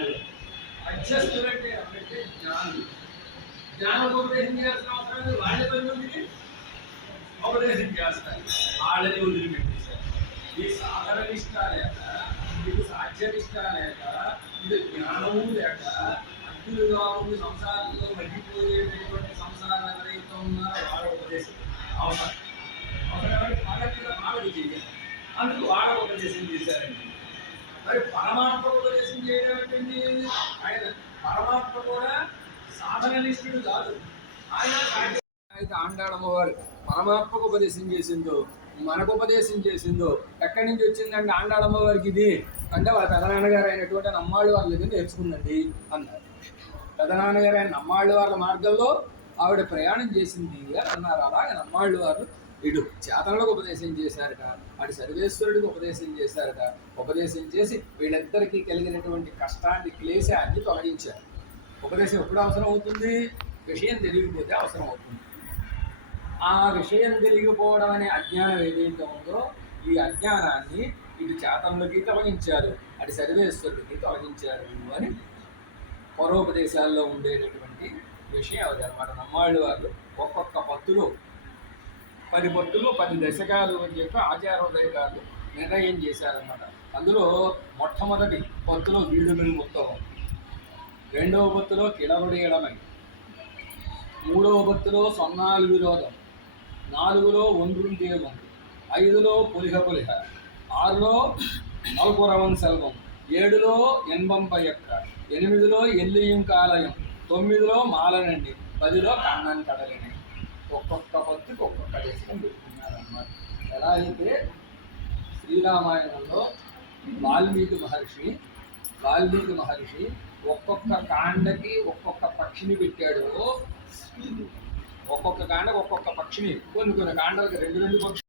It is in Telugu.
అది అడ్జస్టులు అంటే అంటే జ్ఞానులు జ్ఞానం ఉపదేశం చేయాల్సిన అవసరం లేదు వాళ్ళ పని మందికి ఉపదేశం చేస్తారు వాళ్ళని వదిలిపెట్టేశారు ఈ సాధన నిష్ట లేక ఇది సాధ్యం నిష్ట లేక ఇది జ్ఞానము లేక అద్భుతంగా ఉండి సంసారంతో మగ్గిపోయేటటువంటి సంసార ఎవరైతే ఉన్నారో వాళ్ళ ఉపదేశం అవసరం అవసరం కాబట్టి మీద మామిడి చేయాలి అందుకు వాళ్ళ ఉపదేశం చేశారండి మరి పరమాత్మ ఉపదేశం చేయడం ఏంటండి ఆయన పరమాత్మ కూడా సాధన నిష్ఠుడు కాదు. ఆయన సాధ్య- అయితే ఆండాడమ్మవారు పరమాత్మకు ఉపదేశం చేసిందో మనకు ఉపదేశం చేసిందో ఎక్కడి నుంచి వచ్చిందండి ఆండాడమ్మవారికి ఇది? అంటే వాళ్ళ పెదనాన్నగారు అయినటువంటి నమ్మాళ్ళు వాళ్ళ దగ్గర నేర్చుకుందండి అన్నారు. పెదనాన్నగారు ఆయన నమ్మాళ్ళు వాళ్ళ మార్గంలో ఆవిడ ప్రయాణం చేసింది అని అన్నారు. అలాగే నమ్మాళ్ళు వారు ఇటు చేతనలకు ఉపదేశం చేశారట అటు సర్వేశ్వరుడికి ఉపదేశం చేశారట. ఉపదేశం చేసి వీళ్ళిద్దరికీ కలిగినటువంటి కష్టాన్ని క్లేశాన్ని తొలగించారు. ఉపదేశం ఎప్పుడు అవసరం అవుతుంది? విషయం తెలియకపోతే అవసరం అవుతుంది. ఆ విషయం తెలియకపోవడం అనే అజ్ఞానం ఏదైతే ఉందో ఈ అజ్ఞానాన్ని ఇటు చేతనులకి తొలగించారు అటు సర్వేశ్వరుడికి తొలగించారు అని పరోపదేశాల్లో ఉండేటటువంటి విషయం అది అనమాట నమ్మాళ్ళు వాళ్ళు ఒక్కొక్క పత్తులు పది పత్తులు పది దశకాలు అని చెప్పి ఆచారోదయ గారు నిర్ణయం చేశారన్నమాట. అందులో మొట్టమొదటి పత్తులో వీడుమిని ఉత్తమం రెండవ బొత్తులో కిడవడి ఎడమై మూడవ బొత్తులో సొన్నాలు విరోధం. నాలుగులో ఒండ్రుం దేవం. ఐదులో పులిహ పులిహ. ఆరులో నల్పురవం సెల్వం. ఏడులో ఎన్బంపై యొక్క ఎనిమిదిలో ఎల్లియం కాలయం. తొమ్మిదిలో మాలనండి. పదిలో కన్నన్ కడలని. ఒక్కొక్క పత్తికి ఒక్కొక్క ఎలా అయితే శ్రీరామాయణంలో వాల్మీకి మహర్షి వాల్మీకి మహర్షి ఒక్కొక్క కాండకి ఒక్కొక్క పక్షిని పెట్టాడు. ఒక్కొక్క కాండకి ఒక్కొక్క పక్షిని కొన్ని కొన్ని కాండలకి రెండు రెండు పక్షి